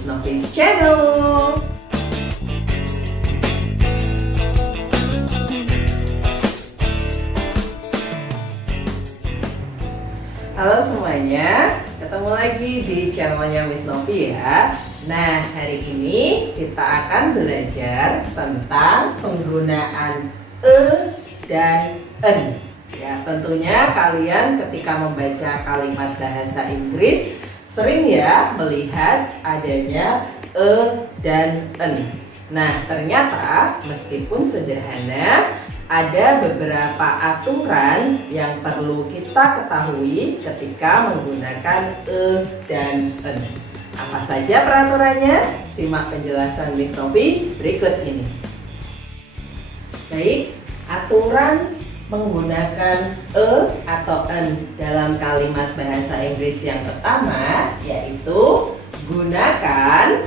Miss Novi's channel. Halo semuanya, ketemu lagi di channelnya Miss Novi ya. Nah, hari ini kita akan belajar tentang penggunaan dan en. Ya, tentunya kalian ketika membaca kalimat bahasa Inggris sering ya melihat adanya dan en. Nah, ternyata meskipun sederhana, ada beberapa aturan yang perlu kita ketahui ketika menggunakan dan en. Apa saja peraturannya? Simak penjelasan Miss Novi berikut ini. Baik, aturan menggunakan atau en dalam kalimat bahasa Inggris yang pertama yaitu gunakan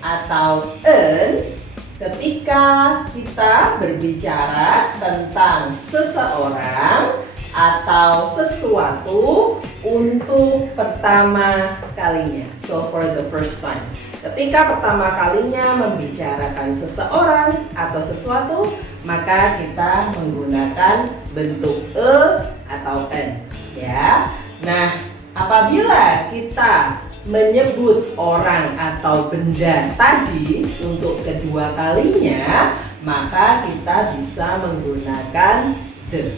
atau en ketika kita berbicara tentang seseorang atau sesuatu untuk pertama kalinya. So for the first time. Ketika pertama kalinya membicarakan seseorang atau sesuatu, maka kita menggunakan bentuk atau en, ya. Nah, apabila kita menyebut orang atau benda tadi untuk kedua kalinya, maka kita bisa menggunakan the.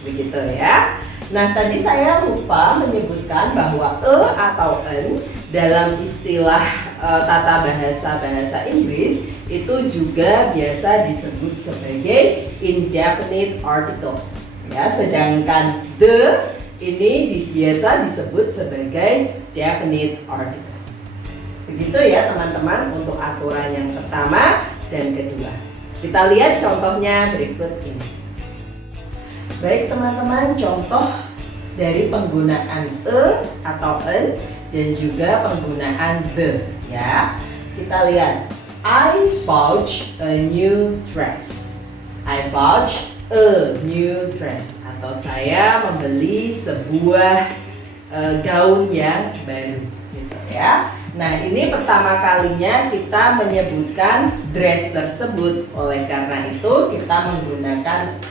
Begitu ya. Nah, tadi saya lupa menyebutkan bahwa atau en dalam istilah tata bahasa Inggris itu juga biasa disebut sebagai indefinite article. Ya, sedangkan the ini biasa disebut sebagai definite article. Begitu ya teman-teman untuk aturan yang pertama dan kedua. Kita lihat contohnya berikut ini. Baik teman-teman, contoh dari penggunaan atau en dan juga penggunaan the ya. Kita lihat, I bought a new dress. I bought a new dress, atau saya membeli sebuah gaun yang baru gitu ya. Nah, ini pertama kalinya kita menyebutkan dress tersebut, oleh karena itu kita menggunakan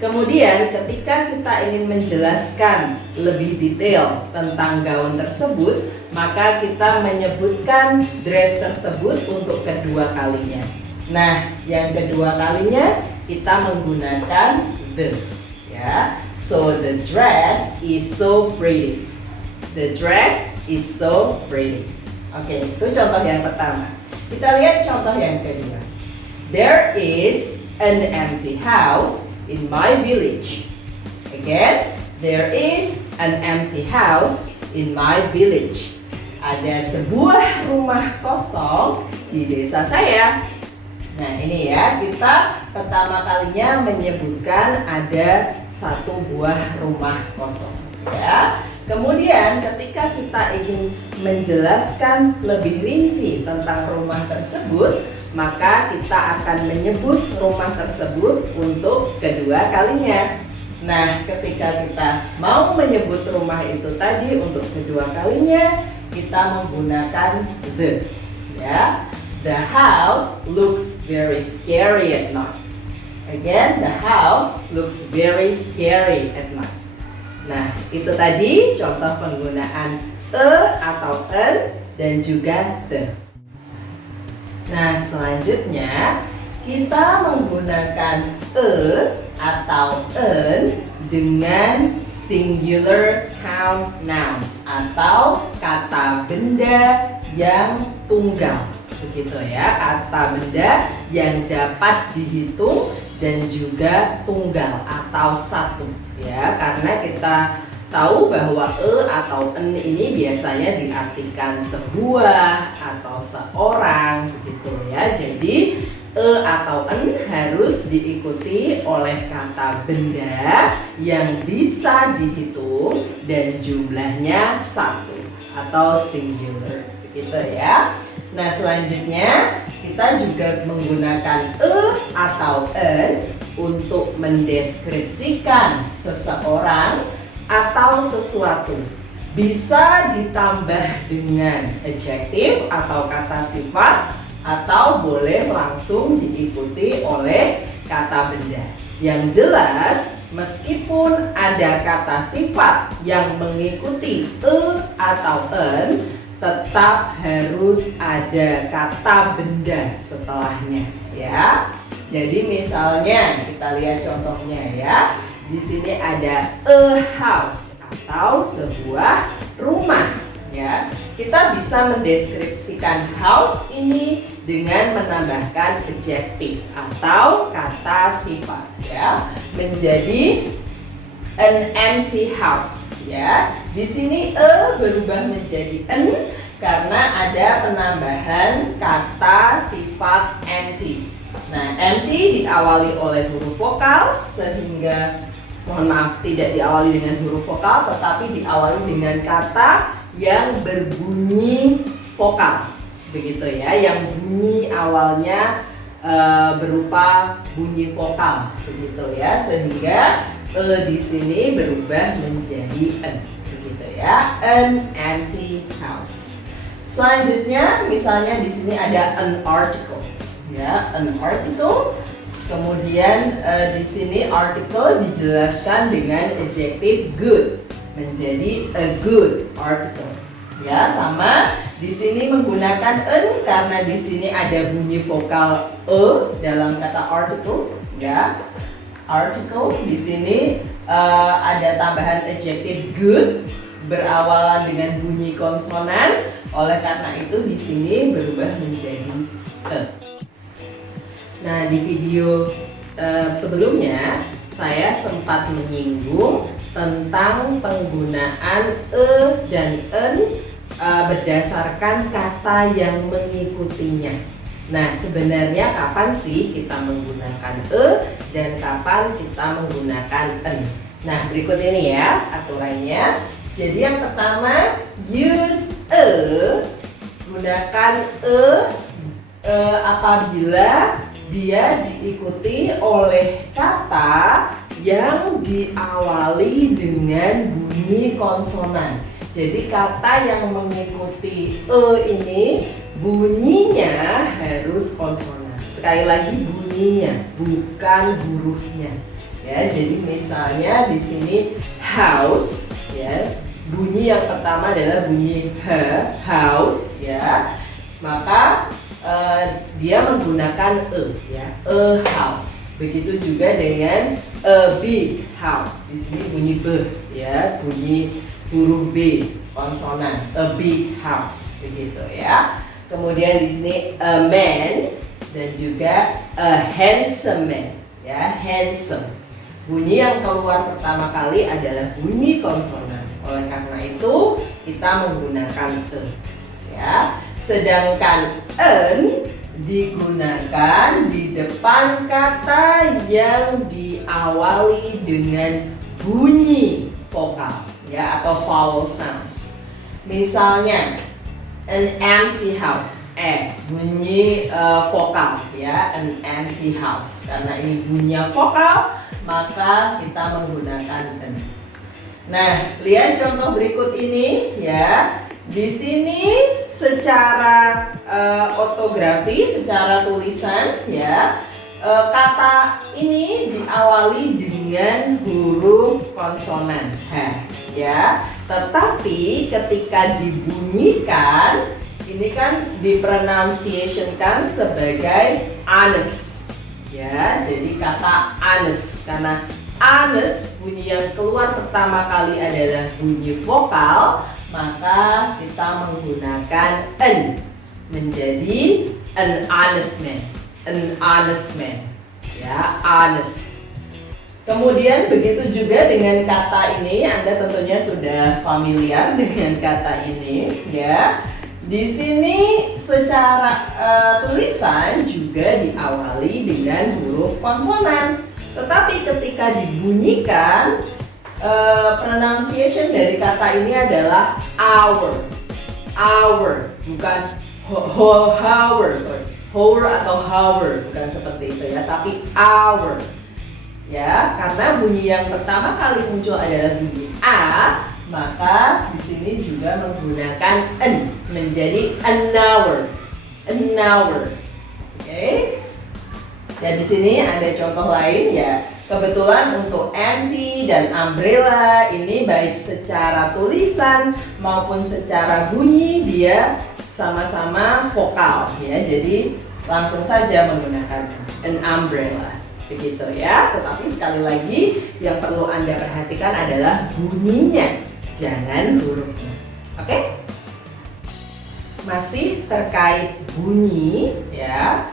Kemudian ketika kita ingin menjelaskan lebih detail tentang gaun tersebut, maka kita menyebutkan dress tersebut untuk kedua kalinya. Nah, yang kedua kalinya kita menggunakan the, ya. So the dress is so pretty. The dress is so pretty. Oke, itu contoh yang pertama. Kita lihat contoh yang kedua. There is an empty house in my village. Again, there is an empty house in my village. Ada sebuah rumah kosong di desa saya. Nah, ini ya, kita pertama kalinya menyebutkan ada satu buah rumah kosong, ya. Kemudian ketika kita ingin menjelaskan lebih rinci tentang rumah tersebut, maka kita akan menyebut rumah tersebut untuk kedua kalinya. Nah, ketika kita mau menyebut rumah itu tadi untuk kedua kalinya, kita menggunakan the, ya. The house looks very scary at night. Again, the house looks very scary at night. Nah, itu tadi contoh penggunaan atau en dan juga the. Nah, selanjutnya kita menggunakan atau en dengan singular count nouns atau kata benda yang tunggal. Begitu ya, kata benda yang dapat dihitung dan juga tunggal atau satu ya, karena kita tahu bahwa atau en ini biasanya diartikan sebuah atau seorang begitu ya. Jadi atau en harus diikuti oleh kata benda yang bisa dihitung dan jumlahnya satu atau singular begitu ya. Nah, selanjutnya kita juga menggunakan atau en untuk mendeskripsikan seseorang atau sesuatu. Bisa ditambah dengan adjektif atau kata sifat, atau boleh langsung diikuti oleh kata benda. Yang jelas, meskipun ada kata sifat yang mengikuti atau en, tetap harus ada kata benda setelahnya, ya. Jadi misalnya kita lihat contohnya ya. Di sini ada a house atau sebuah rumah, ya. Kita bisa mendeskripsikan house ini dengan menambahkan adjektif atau kata sifat, ya, menjadi an empty house, ya. Di sini a berubah menjadi an karena ada penambahan kata sifat empty. Nah, empty diawali oleh huruf vokal, sehingga mohon maaf tidak diawali dengan huruf vokal, tetapi diawali dengan kata yang berbunyi vokal, begitu ya, yang bunyi awalnya berupa bunyi vokal, begitu ya, sehingga di sini berubah menjadi an, begitu ya, an empty house. Selanjutnya, misalnya di sini ada an article, ya, an article. Kemudian di sini article dijelaskan dengan adjektif good, menjadi a good article. Ya, sama di sini menggunakan an karena di sini ada bunyi vokal e dalam kata article, ya. Article di sini ada tambahan adjektif good berawalan dengan bunyi konsonan. Oleh karena itu di sini berubah menjadi a. Nah, di video sebelumnya saya sempat menyinggung tentang penggunaan e dan en berdasarkan kata yang mengikutinya. Nah, sebenarnya kapan sih kita menggunakan e dan kapan kita menggunakan en? Nah, berikut ini ya aturannya. Jadi yang pertama, use e, gunakan apabila dia diikuti oleh kata yang diawali dengan bunyi konsonan. Jadi kata yang mengikuti e ini bunyinya harus konsonan. Sekali lagi bunyinya, bukan hurufnya. Ya, jadi misalnya di sini house, ya. Bunyi yang pertama adalah bunyi h, house, ya. Maka dia menggunakan e, ya, a house. Begitu juga dengan a big house. Di sini bunyi b, ya, bunyi huruf b konsonan, a big house, begitu ya. Kemudian di sini a man dan juga a handsome man, ya, handsome. Bunyi yang keluar pertama kali adalah bunyi konsonan. Oleh karena itu kita menggunakan e, ya. Sedangkan en digunakan di depan kata yang diawali dengan bunyi vokal, ya, atau vowel sounds. Misalnya an empty house, bunyi vokal, ya, an empty house. Karena ini bunyinya vokal, maka kita menggunakan en. Nah, lihat contoh berikut ini, ya. Di sini secara ortografi, secara tulisan, ya, kata ini diawali dengan huruf konsonan h, ya. Tetapi ketika dibunyikan, ini kan dipronunciationkan sebagai honest, ya. Jadi kata honest, karena honest bunyi yang keluar pertama kali adalah bunyi vokal, maka kita menggunakan en menjadi an honest man, ya, honest. Kemudian begitu juga dengan kata ini, Anda tentunya sudah familiar dengan kata ini, ya. Di sini secara tulisan juga diawali dengan huruf konsonan, tetapi ketika dibunyikan, pronunciation dari kata ini adalah hour, bukan hour, atau hour, bukan seperti itu ya, tapi hour, ya, karena bunyi yang pertama kali muncul adalah bunyi a, maka di sini juga menggunakan an menjadi an hour. An hour. Oke. Dan di sini ada contoh lain ya. Kebetulan untuk empty dan umbrella ini baik secara tulisan maupun secara bunyi dia sama-sama vokal ya. Jadi langsung saja menggunakan an umbrella. Begitu ya. Tetapi sekali lagi yang perlu Anda perhatikan adalah bunyinya, jangan hurufnya. Oke? Masih terkait bunyi ya.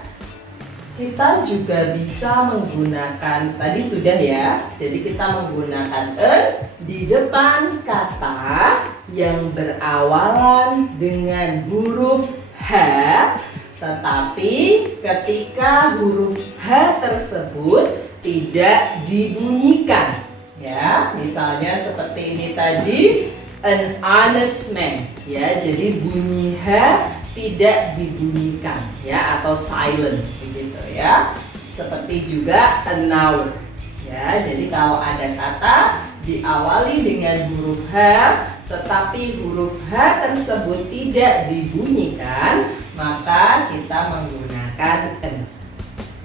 Kita juga bisa menggunakan, tadi sudah ya, jadi kita menggunakan an di depan kata yang berawalan dengan huruf H, tetapi ketika huruf H tersebut tidak dibunyikan. Ya, misalnya seperti ini tadi, an honest man. Ya, jadi bunyi H tidak dibunyikan ya, atau silent begitu ya. Seperti juga an hour ya. Jadi kalau ada kata diawali dengan huruf H tetapi huruf H tersebut tidak dibunyikan, maka kita menggunakan an.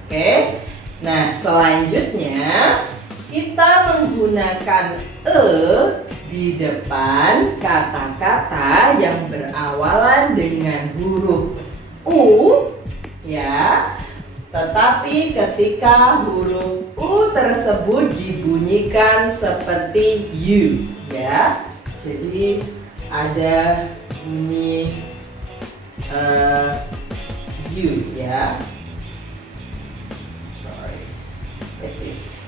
Oke. Nah, selanjutnya kita menggunakan di depan kata-kata yang berawalan dengan huruf U ya. Tetapi ketika huruf U tersebut dibunyikan seperti U ya. Jadi ada bunyi U ya. Sorry. It is.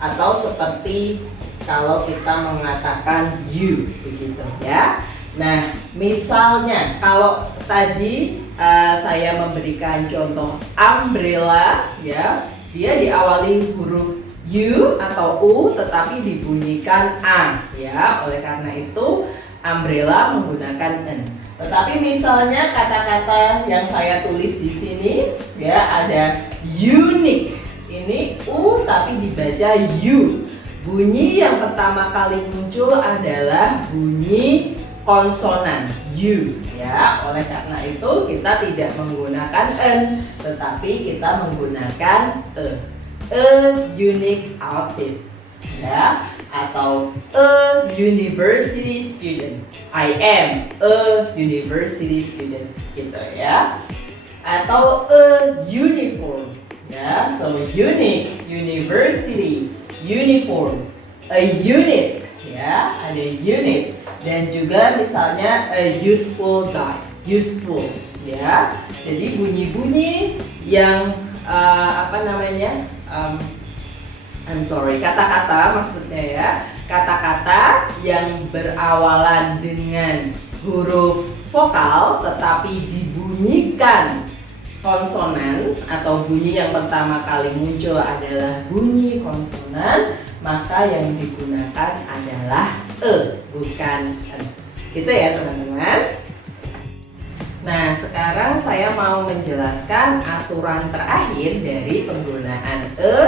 Atau seperti kalau kita mengatakan you begitu ya. Nah, misalnya kalau tadi saya memberikan contoh umbrella ya, dia diawali huruf U atau U tetapi dibunyikan A ya. Oleh karena itu umbrella menggunakan N. Tetapi misalnya kata-kata yang saya tulis di sini ya, ada unique. Ini U tapi dibaca U. Bunyi yang pertama kali muncul adalah bunyi konsonan U ya. Oleh karena itu kita tidak menggunakan N tetapi kita menggunakan E. A unique outfit ya, atau a university student. I am a university student gitu ya. Atau a uniform ya. So unique, university, uniform, a unit ya, ada unit. Dan juga misalnya a useful guy, useful ya. Jadi bunyi-bunyi yang kata-kata maksudnya ya, kata-kata yang berawalan dengan huruf vokal tetapi dibunyikan konsonan atau bunyi yang pertama kali muncul adalah bunyi konsonan, maka yang digunakan adalah E bukan N. Gitu ya teman-teman. Nah, sekarang saya mau menjelaskan aturan terakhir dari penggunaan E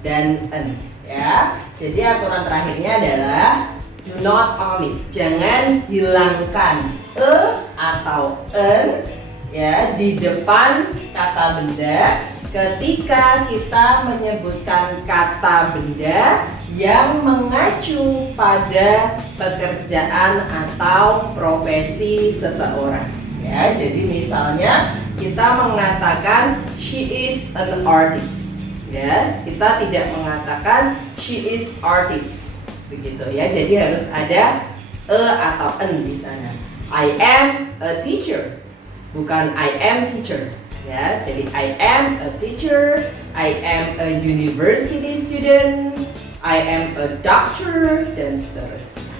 dan N ya. Jadi aturan terakhirnya adalah do not omit. Jangan hilangkan E atau N ya di depan kata benda ketika kita menyebutkan kata benda yang mengacu pada pekerjaan atau profesi seseorang. Ya, jadi misalnya kita mengatakan she is an artist. Ya, kita tidak mengatakan she is artist. Begitu ya. Jadi harus ada e atau n di sana. I am a teacher. Bukan I am teacher. Ya, jadi I am a teacher, I am a university student, I am a doctor, dan seterusnya.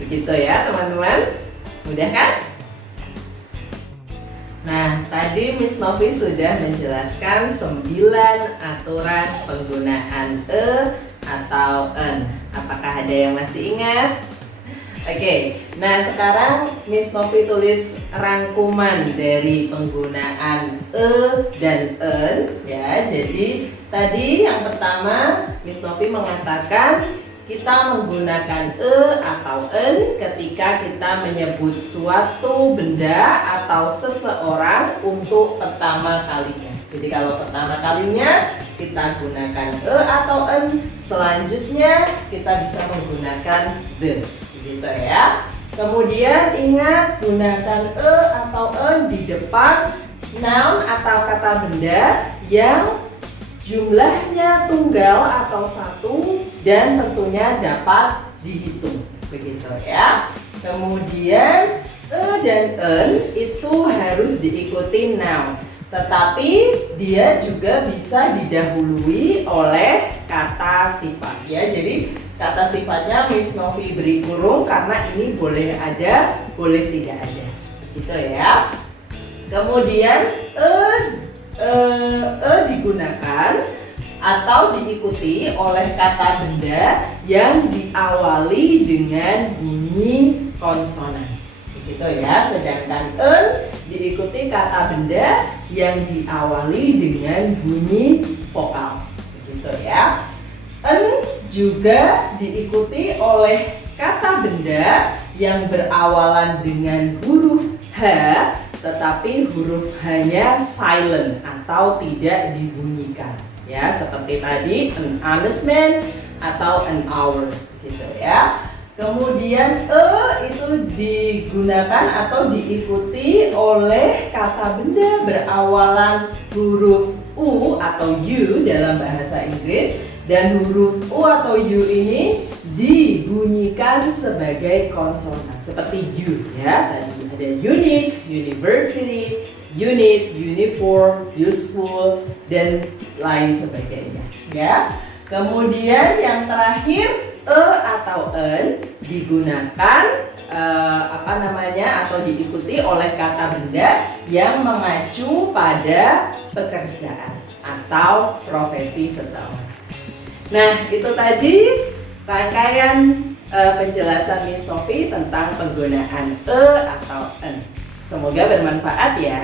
Begitu ya teman-teman. Mudah kan? Nah, tadi Miss Novi sudah menjelaskan 9 aturan penggunaan E atau N. Apakah ada yang masih ingat? Oke, nah sekarang Miss Novi tulis rangkuman dari penggunaan E dan N ya. Jadi tadi yang pertama Miss Novi mengatakan kita menggunakan e atau en ketika kita menyebut suatu benda atau seseorang untuk pertama kalinya. Jadi kalau pertama kalinya kita gunakan e atau en, selanjutnya kita bisa menggunakan the, begitu ya. Kemudian ingat gunakan e atau en di depan noun atau kata benda yang jumlahnya tunggal atau satu dan tentunya dapat dihitung, begitu ya. Kemudian e dan en itu harus diikuti noun, tetapi dia juga bisa didahului oleh kata sifat ya. Jadi kata sifatnya Miss Novi beri kurung karena ini boleh ada, boleh tidak ada, begitu ya. Kemudian digunakan atau diikuti oleh kata benda yang diawali dengan bunyi konsonan, begitu ya. Sedangkan en diikuti kata benda yang diawali dengan bunyi vokal, begitu ya. En juga diikuti oleh kata benda yang berawalan dengan huruf H, tetapi huruf H-nya silent atau tidak dibunyikan ya, seperti tadi an honest man atau an hour gitu ya. Kemudian itu digunakan atau diikuti oleh kata benda berawalan huruf U atau U dalam bahasa Inggris, dan huruf U atau U ini dibunyikan sebagai konsonan seperti U ya. Tadi ada unique, university, unit, uniform, useful, dan lain sebagainya ya. Kemudian yang terakhir e atau en digunakan atau diikuti oleh kata benda yang mengacu pada pekerjaan atau profesi seseorang. Nah, itu tadi rangkaian penjelasan Miss Novi tentang penggunaan e atau en. Semoga bermanfaat ya.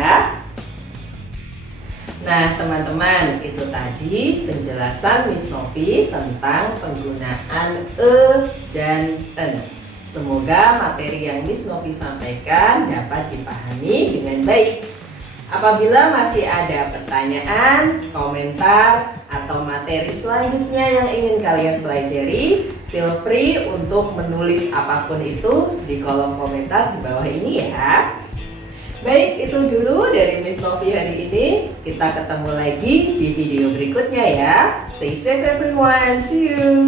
Nah teman-teman, itu tadi penjelasan Miss Novi tentang penggunaan e dan en. Semoga materi yang Miss Novi sampaikan dapat dipahami dengan baik. Apabila masih ada pertanyaan, komentar, atau materi selanjutnya yang ingin kalian pelajari, feel free untuk menulis apapun itu di kolom komentar di bawah ini ya. Baik, itu dulu dari Miss Novi hari ini. Kita ketemu lagi di video berikutnya ya. Stay safe everyone, see you.